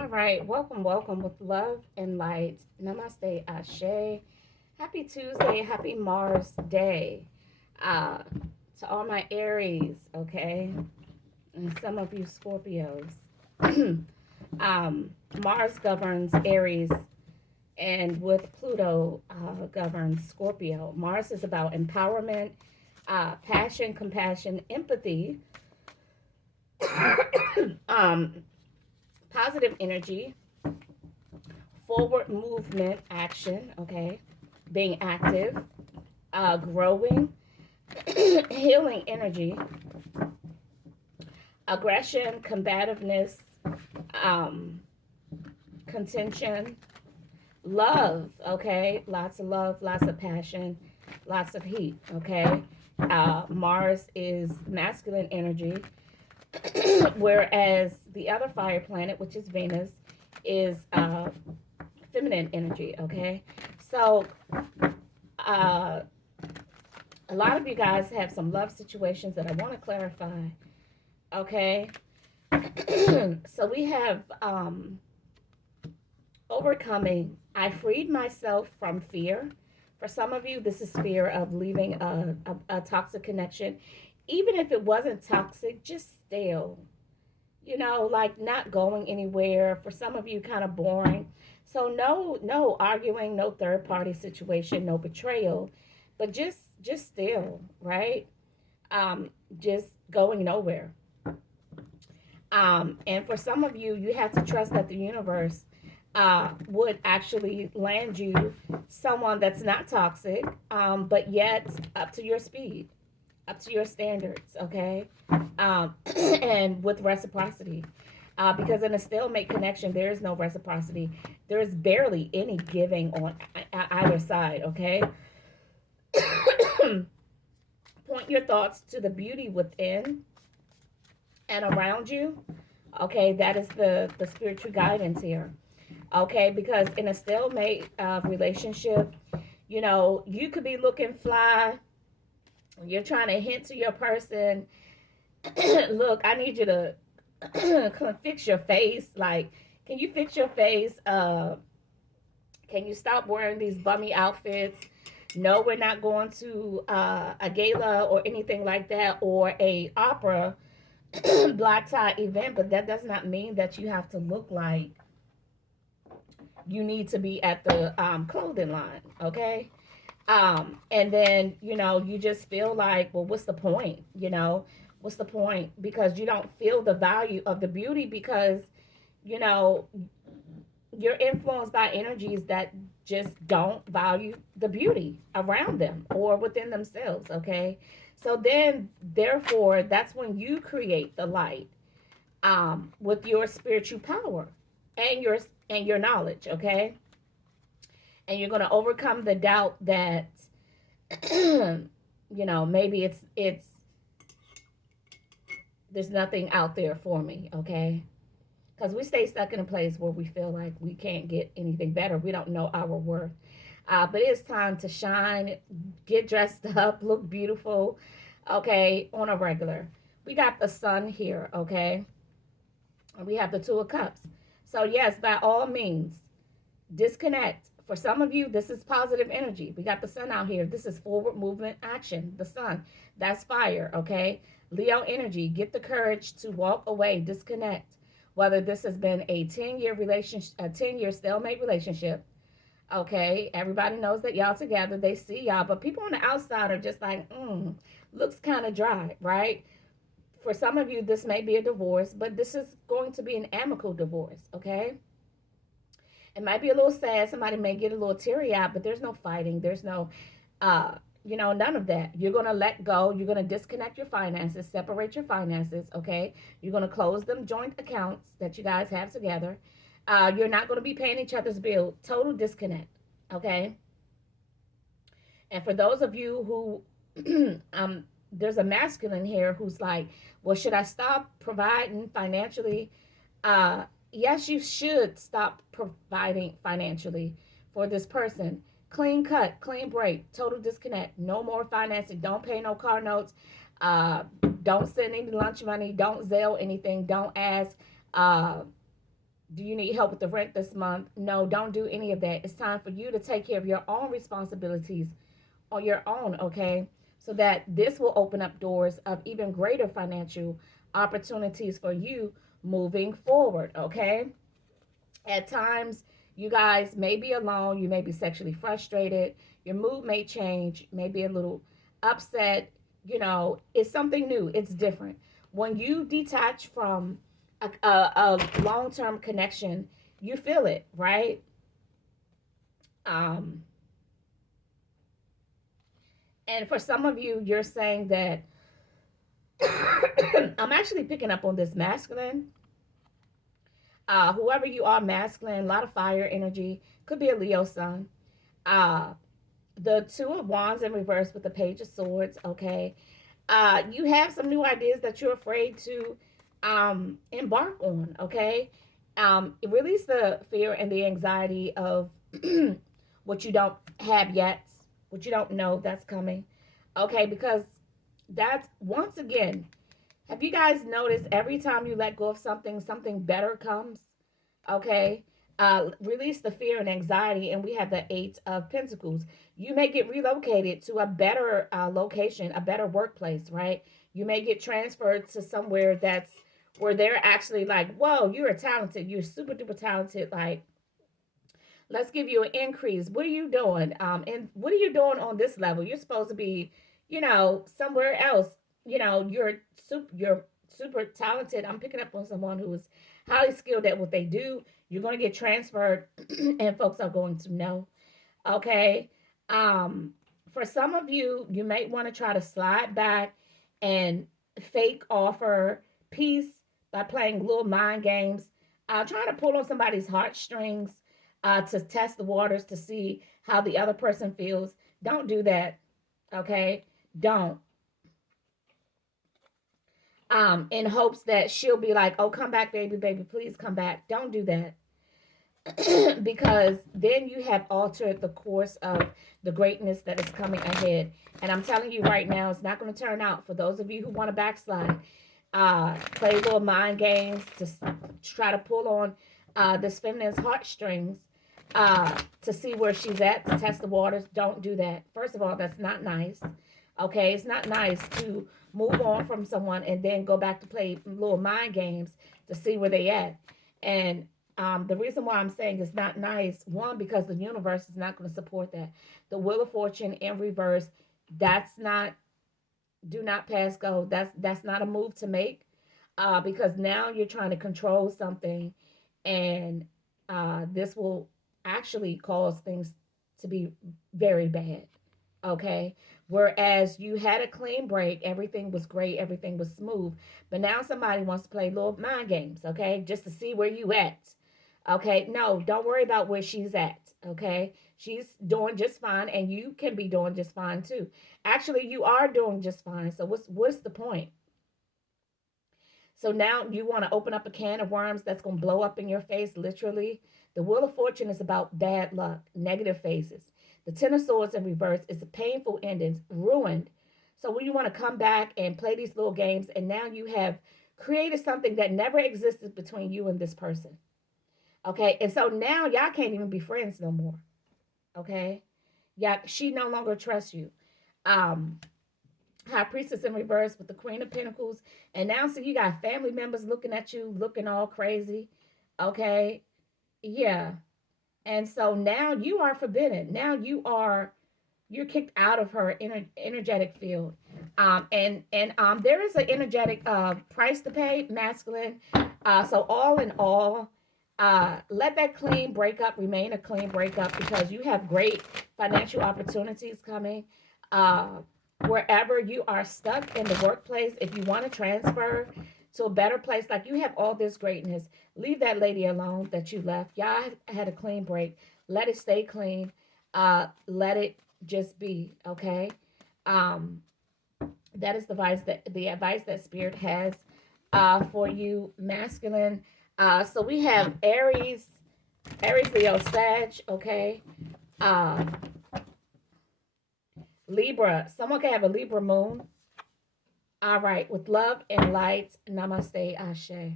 All right, welcome with love and light. Namaste, Ashe. Happy Tuesday, happy Mars Day. Uh, to all my Aries, okay, and some of you Scorpios. Mars governs Aries, and with Pluto governs Scorpio. Mars is about empowerment, passion, compassion, empathy, um, positive energy, forward movement, action, okay, being active, growing, healing energy, aggression, combativeness, um, contention, love, okay, lots of love, lots of passion, lots of heat, okay. Mars is masculine energy, whereas the other fire planet, which is Venus, is feminine energy, okay. So uh, a lot of you guys have some love situations that I want to clarify, okay. So we have overcoming. I freed myself from fear. For some of you, this is fear of leaving a toxic connection. Even if it wasn't toxic, just stale. Like not going anywhere. For some of you, kind of boring. So no arguing, no third party situation, no betrayal, but just still, right? Um, just going nowhere. And for some of you, you have to trust that the universe would actually land you someone that's not toxic, but yet up to your speed, up to your standards, okay? And with reciprocity. Because in a stalemate connection, there is no reciprocity. There is barely any giving on either side, okay? Point your thoughts to the beauty within and around you. Okay, that is the spiritual guidance here. Okay, because in a stalemate relationship, you could be looking fly. You're trying to hint to your person, look, I need you to fix your face. Like, can you fix your face? Can you stop wearing these bummy outfits? No, we're not going to a gala or anything like that, or a opera black tie event, but that does not mean that you have to look like you need to be at the clothing line, okay? And then, you just feel like, well, what's the point? What's the point? Because you don't feel the value of the beauty because, you know, you're influenced by energies that just don't value the beauty around them or within themselves, okay? So then, therefore, that's when you create the light with your spiritual power and your knowledge, okay? And you're going to overcome the doubt that maybe it's there's nothing out there for me, okay? Because we stay stuck in a place where we feel like we can't get anything better. We don't know our worth. But it's time to shine, get dressed up, look beautiful, okay, on a regular. We got the sun here, okay? And we have the Two of Cups. So, yes, by all means, disconnect. For some of you, this is positive energy. We got the sun out here. This is forward movement action. The sun, that's fire, okay? Leo energy, get the courage to walk away, disconnect. Whether this has been a 10-year relationship, a 10-year stalemate relationship, okay? Everybody knows that y'all together, they see y'all, but people on the outside are just like, looks kind of dry, right? For some of you, this may be a divorce, but this is going to be an amicable divorce, okay? It might be a little sad. Somebody may get a little teary eyed, but there's no fighting. There's no, none of that. You're going to let go. You're going to disconnect your finances, separate your finances, okay? You're going to close them joint accounts that you guys have together. You're not going to be paying each other's bill. Total disconnect, okay? And for those of you who, there's a masculine here who's like, well, should I stop providing financially? Yes, you should stop providing financially for this person. Clean cut, clean break, total disconnect. No more financing. Don't pay no car notes. Don't send any lunch money. Don't Zelle anything. Don't ask. Do you need help with the rent this month? No, don't do any of that. It's time for you to take care of your own responsibilities on your own, okay? So that this will open up doors of even greater financial opportunities for you moving forward, okay? At times, you guys may be alone, you may be sexually frustrated, your mood may change, maybe a little upset. It's something new, it's different. When you detach from a long term connection, you feel it, right? Um, and for some of you, you're saying that I'm actually picking up on this masculine. Whoever you are, masculine, a lot of fire energy, could be a Leo sun. Uh, the Two of Wands in reverse with the Page of Swords, okay? You have some new ideas that you're afraid to embark on, okay? Release the fear and the anxiety of what you don't have yet, what you don't know that's coming, okay? Because that's, once again, have you guys noticed every time you let go of something, something better comes? Okay. Release the fear and anxiety, and we have the Eight of Pentacles. You may get relocated to a better location, a better workplace, right? You may get transferred to somewhere that's where they're actually like, whoa, you're talented, you're super duper talented. Like, let's give you an increase. What are you doing? And what are you doing on this level? You're supposed to be, somewhere else. You're super talented. I'm picking up on someone who is highly skilled at what they do. You're going to get transferred, and folks are going to know. Okay. For some of you, you might want to try to slide back and fake offer peace by playing little mind games, trying to pull on somebody's heartstrings, to test the waters to see how the other person feels. Don't do that. Okay. Don't. In hopes that she'll be like, oh, come back, baby, baby, please come back. Don't do that. Because then you have altered the course of the greatness that is coming ahead. And I'm telling you right now, it's not going to turn out. For those of you who want to backslide, play little mind games to try to pull on this feminine's heartstrings, to see where she's at, to test the waters. Don't do that. First of all, that's not nice. Okay, it's not nice to move on from someone and then go back to play little mind games to see where they at. And the reason why I'm saying it's not nice, one, because the universe is not going to support that. The Wheel of Fortune in reverse, that's not, do not pass go. That's not a move to make, because now you're trying to control something, and this will actually cause things to be very bad. Okay. Whereas you had a clean break, everything was great, everything was smooth, but now somebody wants to play little mind games, okay, just to see where you at. Okay, no, don't worry about where she's at. Okay, she's doing just fine, and you can be doing just fine too. Actually, you are doing just fine. So what's the point? So now you want to open up a can of worms that's going to blow up in your face, literally. The Wheel of Fortune is about bad luck, negative phases. The Ten of Swords in reverse is a painful endings, ruined. So when you want to come back and play these little games, and now you have created something that never existed between you and this person. Okay, and so now y'all can't even be friends no more. Okay, yeah, she no longer trusts you. Um, High Priestess in reverse with the Queen of Pentacles. And now, so you got family members looking at you, looking all crazy. Okay. Yeah. And so now you are forbidden. Now you're kicked out of her energetic field. And there is an energetic price to pay, masculine. So all in all, let that clean breakup remain a clean breakup, because you have great financial opportunities coming. Uh, Wherever you are stuck in the workplace, if you want to transfer to a better place, like you have all this greatness, leave that lady alone that you left. Y'all had a clean break. Let it stay clean. Let it just be, okay? Um, that is the advice that Spirit has for you, masculine. So we have Aries, Leo, Sag, okay? Uh, Libra. Someone can have a Libra moon. All right. With love and light. Namaste. Ashe.